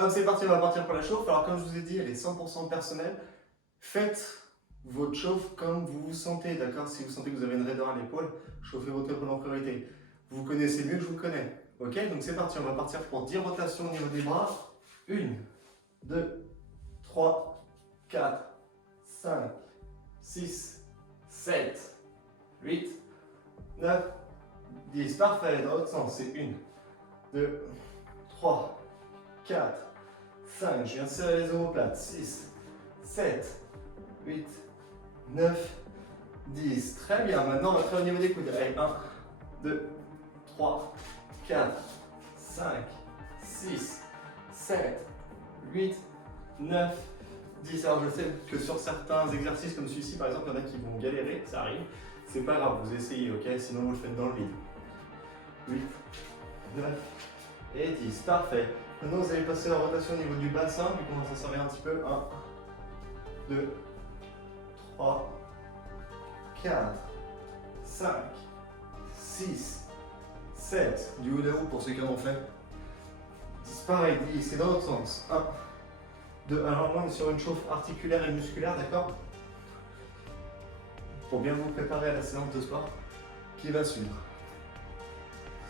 Hop, c'est parti, on va partir pour la chauffe. Alors comme je vous ai dit, elle est 100% personnelle. Faites votre chauffe comme vous vous sentez, d'accord? Si vous sentez que vous avez une raideur à l'épaule, chauffez votre épaule en priorité. Vous connaissez mieux que je vous connais. Ok? Donc c'est parti, on va partir pour 10 rotations au niveau des bras. 1, 2, 3, 4, 5, 6, 7, 8, 9, 10. Parfait, dans l'autre sens, c'est 1, 2, 3, 4, 5, je viens de serrer les omoplates, 6, 7, 8, 9, 10. Très bien, maintenant on va faire au niveau des coudes. Allez, 1, 2, 3, 4, 5, 6, 7, 8, 9, 10. Alors je sais que sur certains exercices comme celui-ci, par exemple, il y en a qui vont galérer, ça arrive. C'est pas grave, vous essayez, ok? Sinon vous le faites dans le vide. 8, 9 et 10. Parfait. Maintenant vous allez passer la rotation au niveau du bassin, vu qu'on va s'en servir un petit peu. 1, 2, 3, 4, 5, 6, 7. Du haut à haut pour ceux qui en ont fait. 10. Pareil, 10. C'est dans l'autre sens. 1, 2. Alors là on est sur une chauffe articulaire et musculaire, d'accord? Pour bien vous préparer à la séance de sport qui va suivre.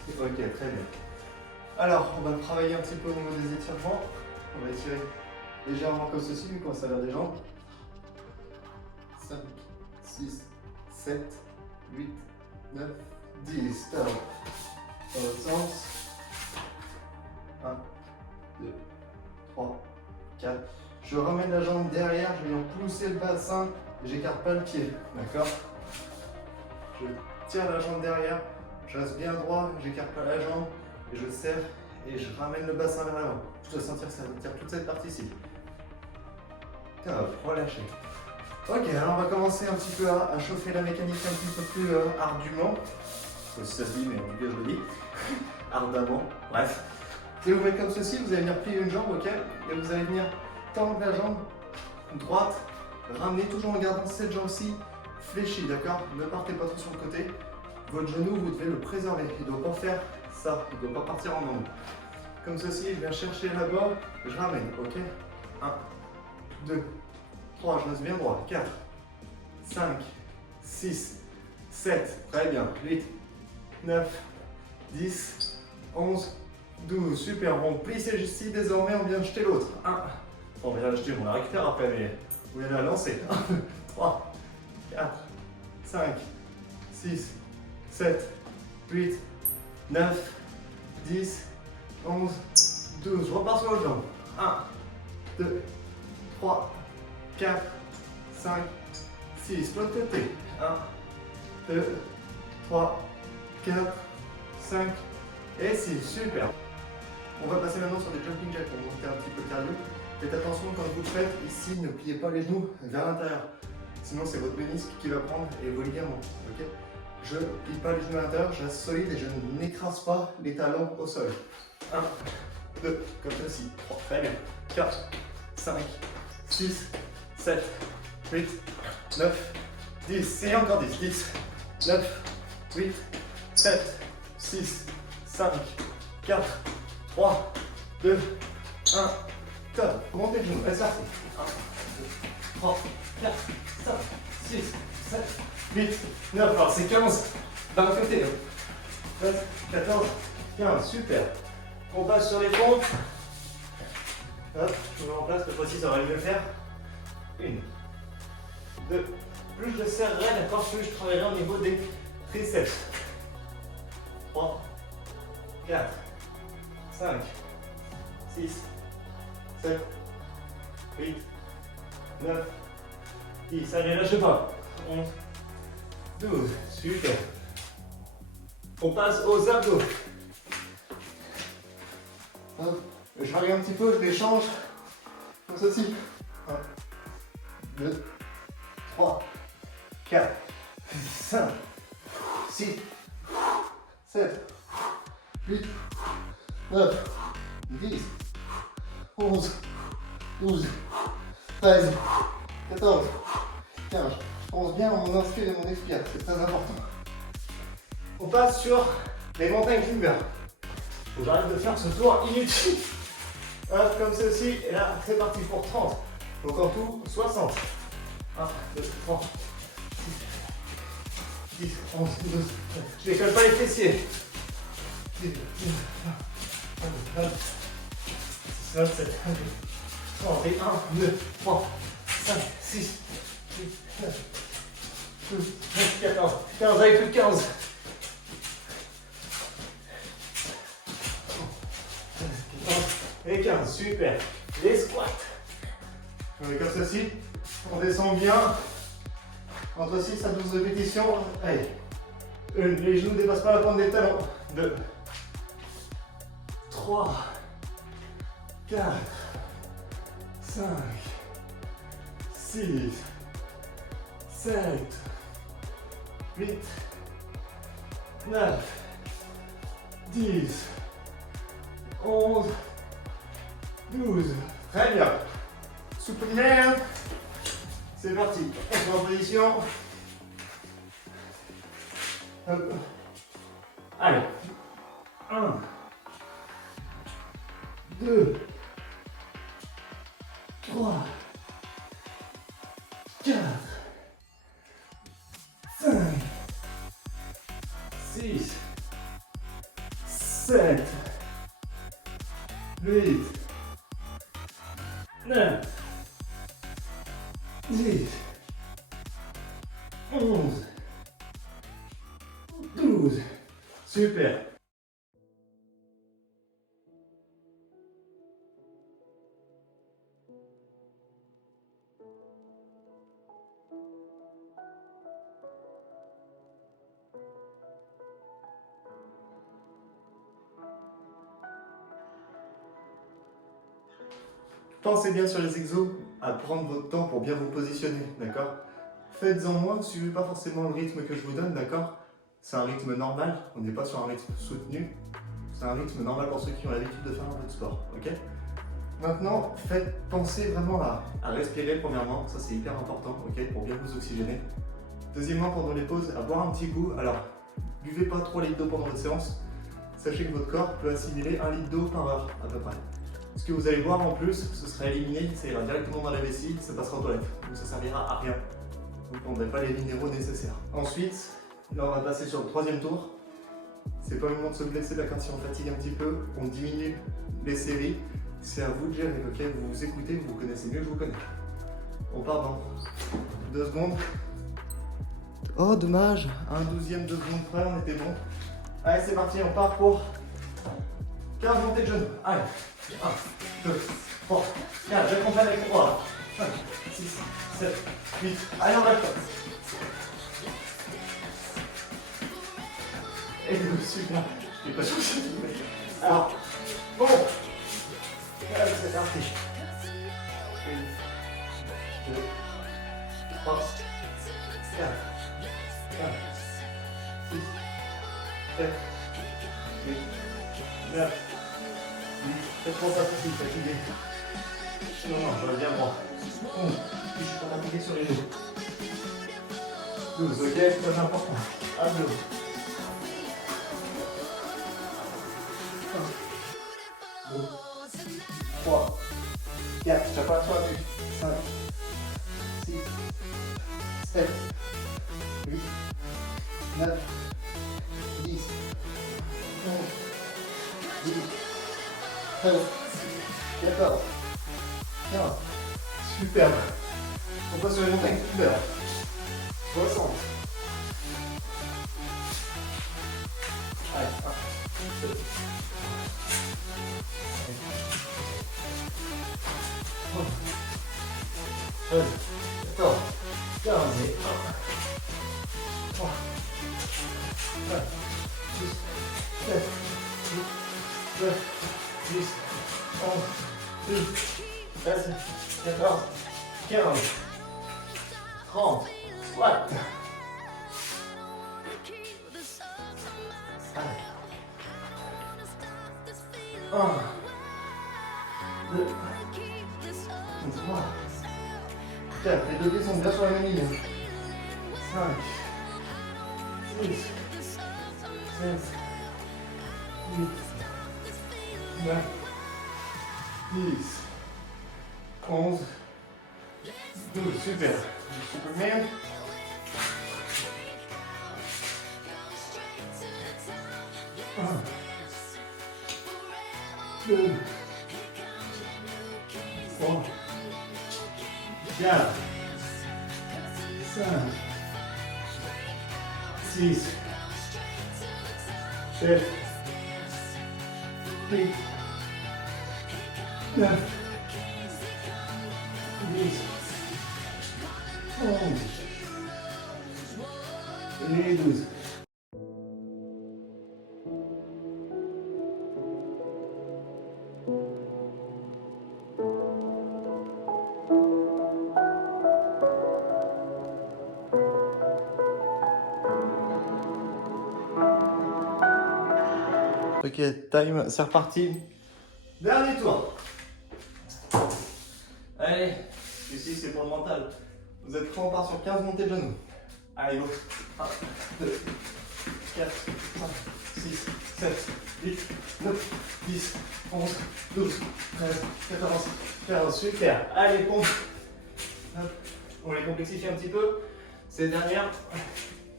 Ok, très bien. Alors, on va travailler un petit peu au niveau des étirements. On va étirer légèrement comme ceci, vu qu'on s'avère des jambes. 5, 6, 7, 8, 9, 10. Stop. Dans l'autre sens. 1, 2, 3, 4. Je ramène la jambe derrière, je viens pousser le bassin, j'écarte pas le pied. D'accord? Je tiens la jambe derrière, je reste bien droit, j'écarte pas la jambe, et je serre et je ramène le bassin vers l'avant. Je dois sentir que ça retire toute cette partie-ci. Top, relâchez. Ok, alors on va commencer un petit peu à chauffer la mécanique un petit peu plus ardument. Je sais pas si ça se dit, mais en tout cas je le dis. Ardemment, bref. Si vous mettez comme ceci, vous allez venir plier une jambe, ok? Et vous allez venir tendre la jambe droite, ramener toujours en gardant cette jambe-ci fléchie, d'accord? Ne partez pas trop sur le côté. Votre genou, vous devez le préserver. Il ne doit pas faire ça, il ne doit pas partir en onde. Comme ceci, je viens chercher là-bas, je ramène, ok? 1, 2, 3, je reste bien droit. 4, 5, 6, 7, très bien. 8, 9, 10, 11, 12, super. On plie celle-ci, désormais on vient jeter l'autre. 1, on vient la jeter, on la récupère après, mais vous allez la lancer. 1, 2, 3, 4, 5, 6, 7, 8, 9, 10, 11, 12. Je repars sur l'autre jambe. 1, 2, 3, 4, 5, 6. L'autre côté. 1, 2, 3, 4, 5 et 6. Super. On va passer maintenant sur des jumping jacks pour monter un petit peu le cardio. Faites attention quand vous le faites, ici, ne pliez pas les genoux vers l'intérieur. Sinon, c'est votre ménisque qui va prendre et vos ligaments. Okay, je ne plie pas les genoux à l'intérieur, je reste solide et je n'écrase pas les talons au sol. 1, 2, comme ceci. 3, très bien. 4, 5, 6, 7, 8, 9, 10. Et encore 10. 10, 9, 8, 7, 6, 5, 4, 3, 2, 1. Top. Montez le genou. Reste parti. 1, 2, 3, 4, 5, 6, 7, 8, 9. Alors c'est 15. D'un côté. 13, 14, 15. Super. On passe sur les pompes. Hop, je me mets en place. Cette fois-ci, ça va mieux le faire. 1, 2. Plus je le serrerai, d'accord, plus je travaillerai au niveau des triceps. 3, 4, 5, 6, 7, 8, 9, 10. Allez, lâchez pas. 11, 12. Super. On passe aux abdos. Hop. Je varie un petit peu, je les change. Comme ceci. 1, 2, 3, 4, 5, 6, 7, 8, 9, 10, 11, 12, 13, 14, 15. Je pense bien mon inspire et mon expire, c'est très important. On passe sur les montagnes climber. Faut que j'arrête de faire ce tour inutile. Hop, comme ceci. Et là, c'est parti pour 30. Donc en tout, 60. 1, 2, 3, 6, 10, 11, 12. Je décolle pas les fessiers. 10, 11, 12, 13, 27, 30. Et 1, 2, 3, 5, 6, 8, 9, 12, 13, 14, 15. Avec plus de 15. Et 15, super. Les squats. On est comme ceci. On descend bien. Entre 6 à 12 répétitions. Allez. Les genoux ne dépassent pas la pointe des talons. 2, 3, 4, 5, 6, 7, 8, 9, 10, 11, 12. Très bien. Souple bien. C'est parti. On se met en position. Hop. Allez. 1, 2, 3, 4, 5, 6, 7, 8, 9, 10, 11, 12. Super. Pensez bien sur les exos à prendre votre temps pour bien vous positionner, d'accord? Faites-en moins, ne suivez pas forcément le rythme que je vous donne, d'accord? C'est un rythme normal, on n'est pas sur un rythme soutenu. C'est un rythme normal pour ceux qui ont l'habitude de faire un peu de sport, ok? Maintenant, pensez vraiment à respirer premièrement, ça c'est hyper important, ok? Pour bien vous oxygéner. Deuxièmement, pendant les pauses, à boire un petit coup. Alors, buvez pas 3 litres d'eau pendant votre séance. Sachez que votre corps peut assimiler 1 litre d'eau par heure, à peu près. Ce que vous allez boire en plus, ce sera éliminé, ça ira directement dans la vessie, ça passera aux toilettes. Donc ça servira à rien. Vous ne prendrez pas les minéraux nécessaires. Ensuite, là on va passer sur le 3e tour. C'est pas le moment de se blesser, d'accord, si on fatigue un petit peu, on diminue les séries. C'est à vous de gérer, ok? Vous vous écoutez, vous vous connaissez mieux que je vous connais. On part dans 2 secondes. Oh dommage, un 12e, 2 secondes près, on était bon. Allez c'est parti, on part pour 15 montées de genoux. Allez, 1, 2, 3, 4, j'accompagne avec 3, 5, 6, 7, 8, allez on reste. Et 2, super, je n'ai pas cherché. Alors, bon, allez c'est parti. 1, 2, 3, 4, 5, 6, 7, 8, 9, 10. Faites-moi pas tout, fatigué. Non, je vais bien droit. 11, je suis pas fatigué sur les dos. 12, ok, très important. À 2. 1, 2, 3, 4, je pas sur la vue. 5, 6, 7, 8, 9, 10, 11, 12, 13, 14, 15. Superbe. On passe sur les montagnes de l'heure. 60. Allez, 1, 2, 3, 13, 14, 15 et 1, 3, 5, 6, 7, 8, 9, 10, 11, 12, 13, 14, 15, 30, squat. Allez. 1, 2, 3, 4, les deux pieds sont bien sur la même ligne. 5, 6, 7, 8, 9, 10, 11, 12, super. Superman. 1, 2, 3, 4, 5, 6, 7, 8, 9, 10, 11 et 12. Ok, time, c'est reparti. Dernier tour. Allez, ici c'est pour le mental. Vous êtes prêts, on part sur 15 montées de genoux. Allez, go. 1, 2, 4, 5, 6, 7, 8, 9, 10, 11, 12, 13, 14, 15. Super. Allez, pompe. Hop. On les complexifie un petit peu. Ces dernières,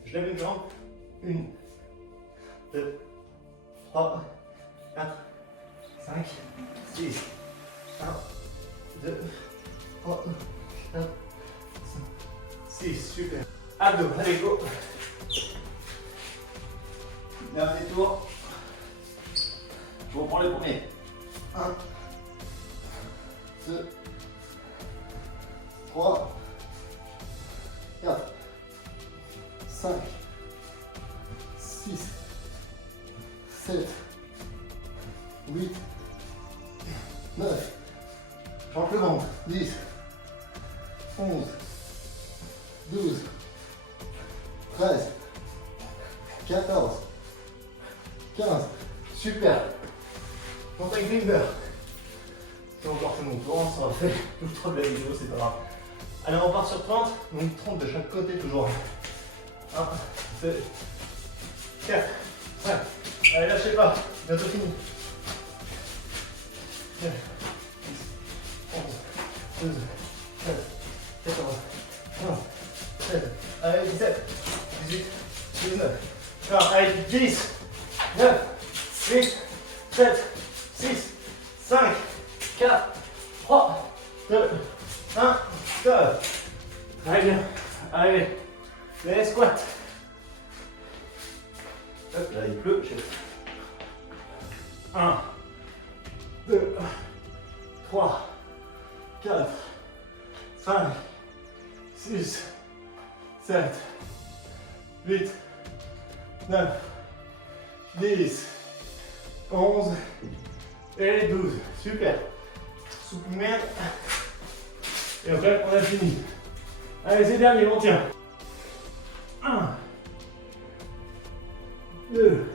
je lève une jambe. 1, 2, 3, 4, 5, 6, 1, 2, 3, 4, 5, 6, super. Abdos, allez, go. Dernier tour. Je reprends le premier. 1, 2, 3, 4, 5, 6, 7, 8, 9, j'entre le ventre, 10, 11, 12, 13, 14, 15, super. Montagne Glimber. C'est encore fait mon tour, ça va faire tout le temps de la vidéo, c'est pas grave. Allez, on part sur 30, donc 30 de chaque côté toujours. 1, 2, 4, 5. Allez, lâchez pas, bientôt fini. 9, 10, 11, 12, 13, 14, 15, 16, allez, 17, 18, 19, 20, allez, 10, 9, 8, 7, 6, 5, 4, 3, 2, 1, stop. Très bien. Allez, les squats. Hop, là il pleut. 1, 2, 3, 4, 5, 6, 7, 8, 9, 10, 11 et 12. Super. Souple merde. Et après, on a fini. Allez, c'est dernier, on tient. 1, 2,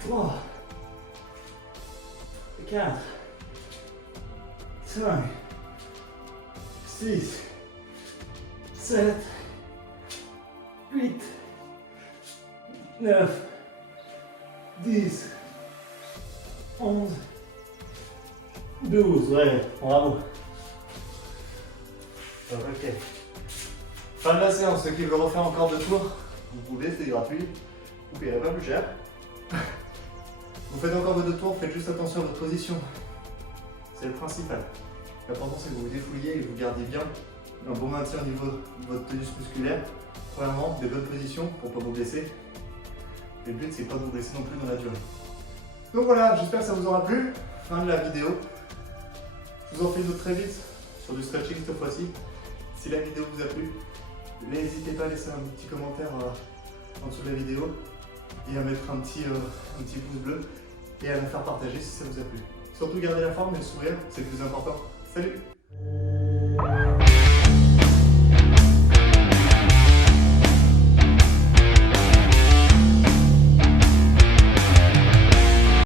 3, 4, 5, 6, 7, 8, 9, 10, 11, 12. Ouais, bravo. Ok. Fin de la séance, ceux qui veulent refaire encore 2 tours, vous pouvez, c'est gratuit. Vous payerez pas plus cher. Vous faites encore vos 2 tours, faites juste attention à votre position. C'est le principal. L'important c'est que vous vous défouliez et que vous gardiez bien un bon maintien au niveau de votre tonus musculaire. Premièrement, des bonnes positions pour ne pas vous blesser. Et le but c'est pas de vous blesser non plus dans la durée. Donc voilà, j'espère que ça vous aura plu. Fin de la vidéo. Je vous en fais une autre très vite sur du stretching cette fois-ci. Si la vidéo vous a plu, n'hésitez pas à laisser un petit commentaire en dessous de la vidéo et à mettre un petit pouce bleu et à me faire partager si ça vous a plu. Surtout gardez la forme et le sourire, c'est le plus important. Salut!